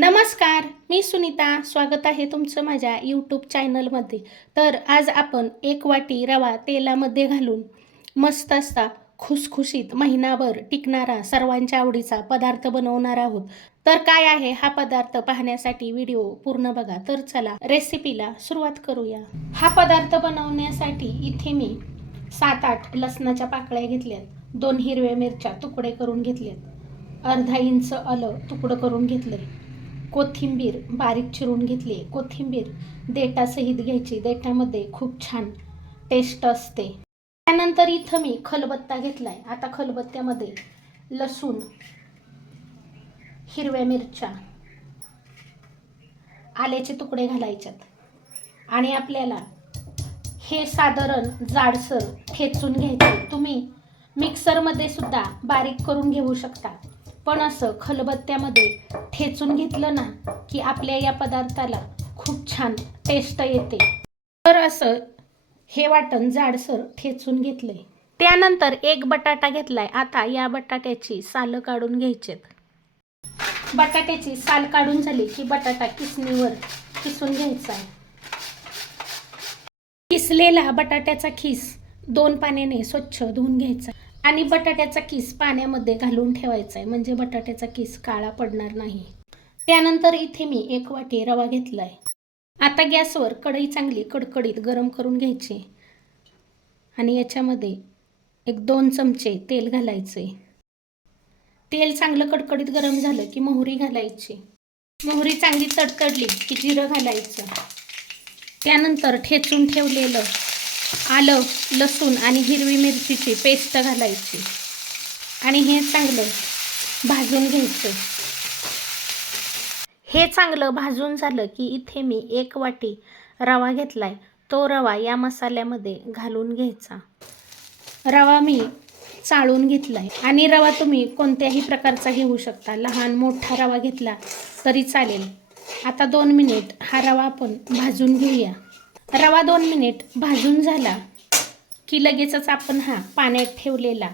नमस्कार मी सुनीता. स्वागत आहे तुमचं माझ्या यूट्यूब चॅनलमध्ये तर आज आपण एक वाटी रवा तेलामध्ये घालून मस्त असता खुसखुशीत महिनाभर टिकणारा सर्वांच्या आवडीचा पदार्थ बनवणार आहोत. तर काय आहे हा पदार्थ पाहण्यासाठी व्हिडिओ पूर्ण बघा. तर चला रेसिपीला सुरुवात करूया. हा पदार्थ बनवण्यासाठी इथे मी सात आठ लसणाच्या पाकळ्या घेतल्यात. दोन हिरव्या मिरच्या तुकडे करून घेतलेत अर्धा इंच आलं तुकडं करून घेतलं कोथिंबीर बारीक चिरून घेतली. कोथिंबीर देठासहित घ्यायची. देठामध्ये खूप छान टेस्ट असते. त्यानंतर इथं मी खलबत्ता घेतलाय. आता खलबत्त्यामध्ये लसूण हिरव्या मिरच्या आल्याचे तुकडे घालायच्यात. आणि आपल्याला हे साधारण जाडसर ठेचून घ्यायचे. तुम्ही मिक्सरमध्ये सुद्धा बारीक करून घेऊ शकता. पण असं खलबत्त्यामध्ये ठेचून घेतलं ना की आपल्या या पदार्थाला खूप छान टेस्ट येते. तर असं हे वाटण जाडसर ठेचून घेतले त्यानंतर एक बटाटा घेतलाय. आता या बटाट्याची सालं काढून घ्यायचेत. बटाट्याची साल काढून झाली की बटाटा किसणीवर किसून घ्यायचा आहे. किसलेला बटाट्याचा खिस दोन पाण्याने स्वच्छ धुवून घ्यायचा आणि बटाट्याचा किस पाण्यामध्ये घालून ठेवायचा आहे म्हणजे बटाट्याचा किस काळा पडणार नाही. त्यानंतर इथे मी एक वाटी रवा घेतलाय. आता गॅसवर कढई चांगली कडकडीत गरम करून घ्यायची. आणि याच्यामध्ये एक दोन चमचे तेल घालायचे तेल चांगलं कडकडीत गरम झालं की मोहरी घालायची. मोहरी चांगली तडतडली की जिरं घालायचं. त्यानंतर ठेचून ठेवलेलं आलं लसूण आणि हिरवी मिरचीची पेस्ट घालायची. आणि हे चांगलं भाजून घ्यायचं. हे चांगलं भाजून झालं की इथे मी एक वाटी रवा घेतलाय. तो रवा या मसाल्यामध्ये घालून घ्यायचा. रवा मी चाळून घेतलाय. आणि रवा तुम्ही कोणत्याही प्रकारचा घेऊ शकता. लहान मोठा रवा घेतला तरी चालेल. आता दोन मिनिट हा रवा आपण भाजून घेऊया. रवा दोन मिनिट भाजून झाला की लगेचच आपण हा पाण्यात ठेवलेला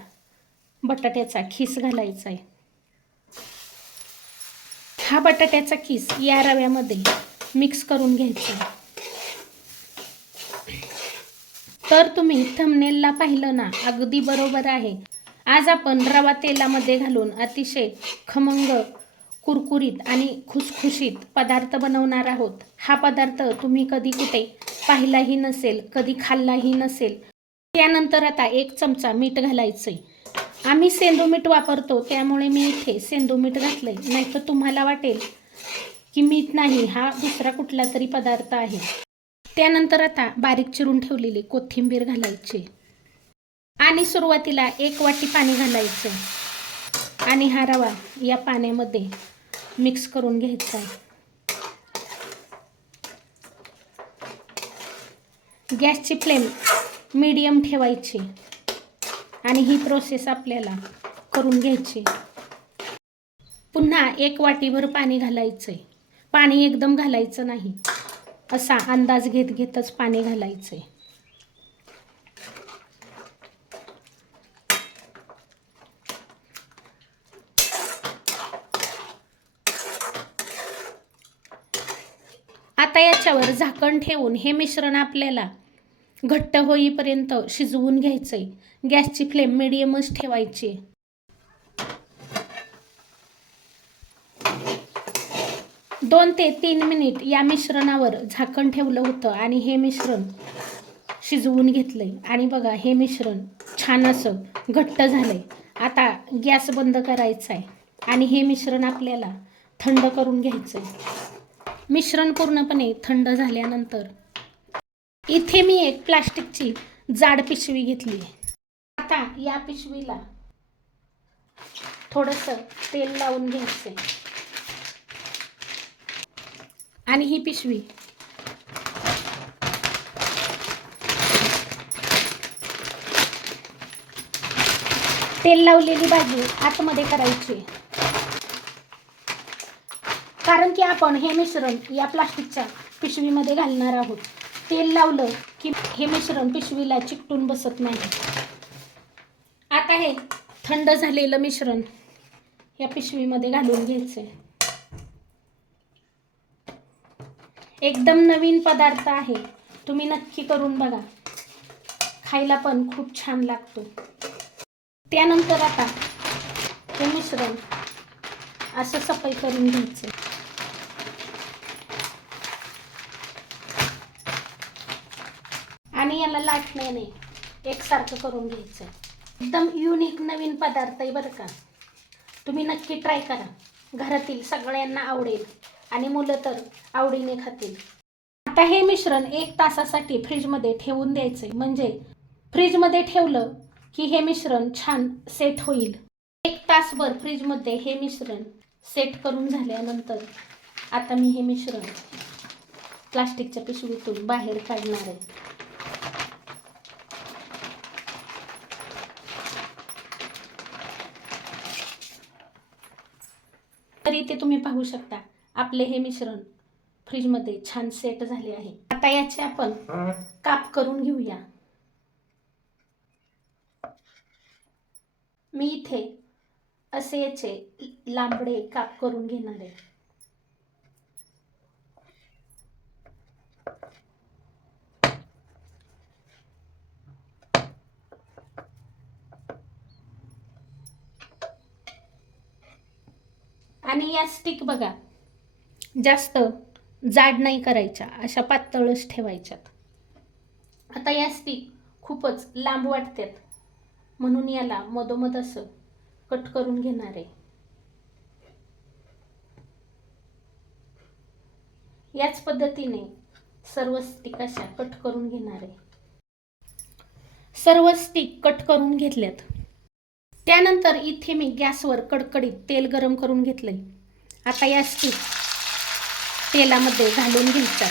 बटाट्याचा खीस घालायचा आहे हा बटाट्याचा खीस या रव्यामध्ये मिक्स करून घ्यायचा तर तुम्ही थमनेलला पाहिलं ना अगदी बरोबर आहे. आज आपण रवा तेलामध्ये घालून अतिशय खमंग कुरकुरीत आणि खुसखुशीत पदार्थ बनवणार आहोत. हा पदार्थ तुम्ही कधी कुठे पाहिलाही नसेल कधी खाल्लाही नसेल. त्यानंतर आता एक चमचा मीठ घालायचं आहे आम्ही सेंदू मीठ वापरतो त्यामुळे मी इथे सेंदू मीठ घातलं आहे नाही नाहीतर तुम्हाला वाटेल की मीठ नाही हा दुसरा कुठला तरी पदार्थ आहे. त्यानंतर आता बारीक चिरून ठेवलेली कोथिंबीर घालायची. आणि सुरुवातीला एक वाटी पाणी घालायचं. आणि हा रवा या पाण्यामध्ये मिक्स करून घ्यायचा. आहे गॅसची फ्लेम मीडियम ठेवायची आणि ही प्रोसेस आपल्याला करून घ्यायची. पुन्हा एक वाटीभर पाणी घालायचं आहे पाणी एकदम घालायचं नाही. असा अंदाज घेत घेतच पाणी घालायचं आहे आता याच्यावर झाकण ठेवून हे मिश्रण आपल्याला घट्ट होईपर्यंत शिजवून घ्यायचंय. गॅसची फ्लेम मिडियमच ठेवायची. दोन ते तीन मिनिट या मिश्रणावर झाकण ठेवलं होतं आणि हे मिश्रण शिजवून घेतलंय. आणि बघा हे मिश्रण छान असं घट्ट झालंय. आता गॅस बंद करायचा आहे आणि हे मिश्रण आपल्याला थंड करून घ्यायचं आहे मिश्रण पूर्णपणे थंड झाल्यानंतर इथे मी एक प्लास्टिकची जाड पिशवी घेतली आता या पिशवीला थोडंसं तेल लावून घ्यायचे आणि ही पिशवी तेल लावलेली बाजू आतमध्ये करायची कारण की आपण हे मिश्रण या प्लास्टिकच्या पिशवीमध्ये घालणार आहोत. तेल लावलं की हे मिश्रण पिशवीला चिकटून बसत नाही. आता हे थंड झालेलं मिश्रण या पिशवीमध्ये घालून घ्यायचं आहे एकदम नवीन पदार्थ आहे. तुम्ही नक्की करून बघा. खायला पण खूप छान लागतो. त्यानंतर आता हे मिश्रण असं सफाई करून घ्यायचं नाही नाही एकसारखं करून घ्यायचं. एकदम युनिक नवीन पदार्थ आहे बरं का. तुम्ही नक्की ट्राय करा. घरातील सगळ्यांना आवडेल आणि मुलं तर आवडीने खातील. आता हे मिश्रण एक तासासाठी फ्रीजमध्ये ठेवून द्यायचं म्हणजे फ्रीजमध्ये ठेवलं की हे मिश्रण छान सेट होईल. एक तासभर फ्रीजमध्ये हे मिश्रण सेट करून झाल्यानंतर आता मी हे मिश्रण प्लास्टिकच्या पिशवीतून बाहेर काढणार आहे. इथे तुम्ही पाहू शकता. आपले हे मिश्रण फ्रीजमध्ये छान सेट झाले आहे. आता याचे आपण काप करून घेऊया. मी इथे असे याचे लांबडे काप करून घेणार आहे. आणि या स्टिक बघा. जास्त जाड नाही करायच्या अशा पातळच ठेवायच्यात. आता या स्टिक खूपच लांब वाटतात म्हणून याला मधोमध असं कट करून घेणार आहे. याच पद्धतीने सर्व स्टिक अशा कट करून घेणार आहे. सर्व स्टिक कट करून घेतल्यात. त्यानंतर इथे मी गॅसवर कडकडीत तेल गरम करून घेतलंय. आता या स्टीक तेलामध्ये घालून घ्यायचं.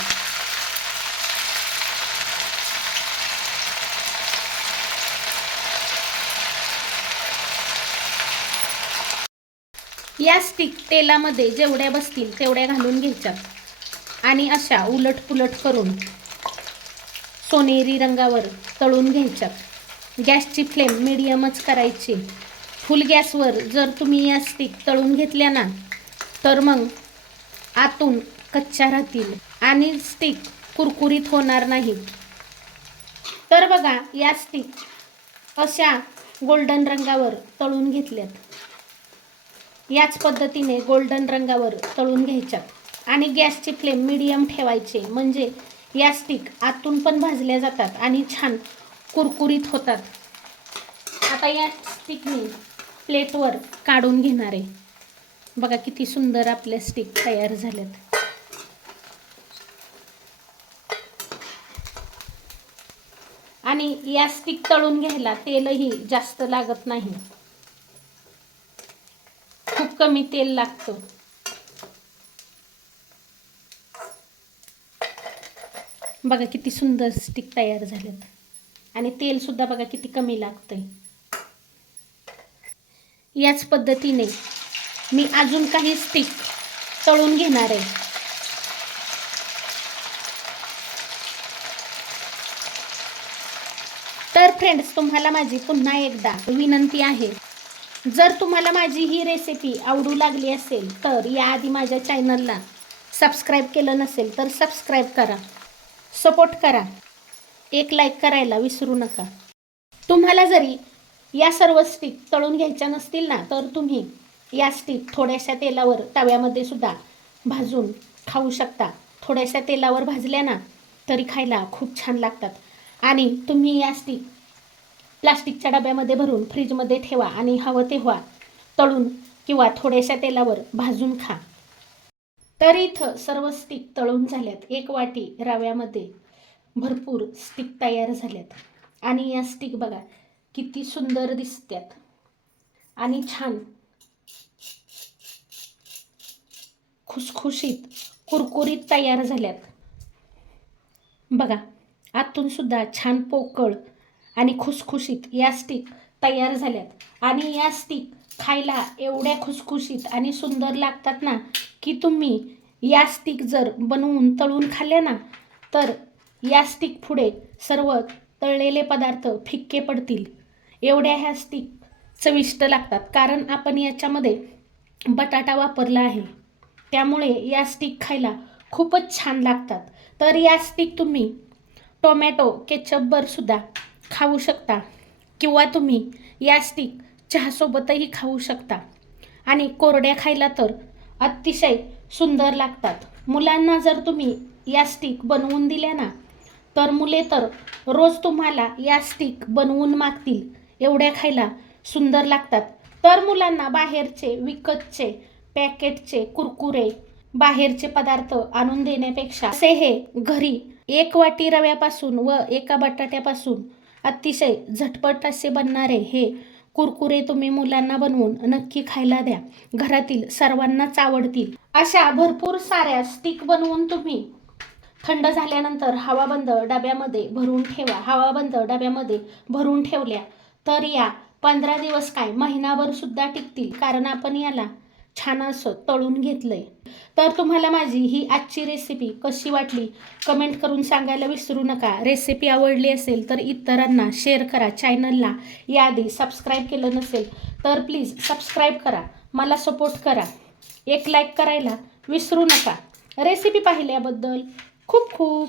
या स्टिक तेलामध्ये जेवढ्या बसतील तेवढ्या घालून घ्यायच्यात आणि अशा उलट पुलट करून सोनेरी रंगावर तळून घ्यायच्यात गॅसची फ्लेम मिडियमच करायची. फुल गॅसवर जर तुम्ही या स्टिक तळून घेतल्या ना तर मग आतून कच्च्या राहतील आणि स्टिक कुरकुरीत होणार नाही. तर बघा या स्टिक अशा गोल्डन रंगावर तळून घेतल्यात. याच पद्धतीने गोल्डन रंगावर तळून घ्यायच्यात. आणि गॅसची फ्लेम मिडियम ठेवायचे म्हणजे या स्टिक आतून पण भाजल्या जातात आणि छान कुरकुरीत होतात. आता या स्टिकने प्लेटवर काढून घेणार. आहे बघा किती सुंदर आपल्या स्टिक तयार झाल्यात आणि या स्टिक तळून घ्यायला तेलही जास्त लागत नाही. खूप कमी तेल लागतं. बघा किती सुंदर स्टिक तयार झालेत. आणि तेल सुद्धा बघा किती कमी लागतंय. याच पद्धतीने मी अजून काही स्टिक तळून घेणार आहे. तर फ्रेंड्स तुम्हाला माझी पुन्हा एकदा विनंती आहे. जर तुम्हाला माझी ही रेसिपी आवडू लागली असेल तर याआधी माझ्या चॅनलला सबस्क्राईब केलं नसेल तर सबस्क्राईब करा. सपोर्ट करा. एक लाईक करायला विसरू नका. तुम्हाला जरी या सर्व स्टिक तळून घ्यायच्या नसतील ना तर तुम्ही या स्टिक थोड्याशा तेलावर तव्यामध्ये सुद्धा भाजून खाऊ शकता. थोड्याशा तेलावर भाजल्या ना तरी खायला खूप छान लागतात. आणि तुम्ही या स्टिक प्लास्टिकच्या डब्यामध्ये भरून फ्रीजमध्ये ठेवा आणि हवं तेव्हा तळून किंवा थोड्याशा तेलावर भाजून खा. तर इथं सर्व स्टिक तळून झाल्यात. एक वाटी रव्यामध्ये भरपूर स्टिक तयार झाल्यात. आणि या स्टिक बघा किती सुंदर दिसत्यात. आणि छान. खुसखुशीत कुरकुरीत तयार झाल्यात. बघा आतून सुद्धा छान पोकळ आणि खुसखुशीत या स्टिक तयार झाल्यात. आणि या स्टिक खायला एवढ्या खुसखुशीत आणि सुंदर लागतात ना की तुम्ही या स्टिक जर बनवून तळून खाल्ल्या ना तर या स्टिक पुढे सर्व तळलेले पदार्थ फिक्के पडतील. एवढ्या ह्या स्टिक चविष्ट लागतात. कारण आपण याच्यामध्ये बटाटा वापरला आहे. त्यामुळे या स्टिक खायला खूपच छान लागतात. तर या स्टिक तुम्ही टोमॅटो केचपवरसुद्धा खाऊ शकता. किंवा तुम्ही या स्टिक चहासोबतही खाऊ शकता. आणि कोरड्या खायला तर अतिशय सुंदर लागतात. मुलांना जर तुम्ही या स्टिक बनवून दिल्या ना तर मुले तर रोज तुम्हाला या स्टिक बनवून मागतील. एवढ्या खायला सुंदर लागतात. तर मुलांना बाहेरचे विकतचे पॅकेटचे कुरकुरे बाहेरचे पदार्थ आणून देण्यापेक्षा असे हे घरी एक वाटी रव्यापासून व एका बटाट्यापासून अतिशय झटपट असे बनणारे हे कुरकुरे तुम्ही मुलांना बनवून नक्की खायला द्या. घरातील सर्वांनाच आवडतील. अशा भरपूर साऱ्या स्टिक बनवून तुम्ही थंड झाल्यानंतर हवाबंद डब्यामध्ये भरून ठेवा. हवाबंद डब्यामध्ये भरून ठेवल्या तर या. पंधरा दिवस काय? महिनाभर सुद्धा टिकतील. कारण आपण याला छान असं तळून घेतलंय. तर तुम्हाला माझी ही आजची रेसिपी कशी वाटली? कमेंट करून सांगायला विसरू नका. रेसिपी आवडली असेल तर इतरांना शेअर करा. चॅनलला याआधी सबस्क्राईब केलं नसेल तर प्लीज सबस्क्राईब करा. मला सपोर्ट करा. एक लाईक करायला विसरू नका. रेसिपी पाहिल्याबद्दल खूप खूप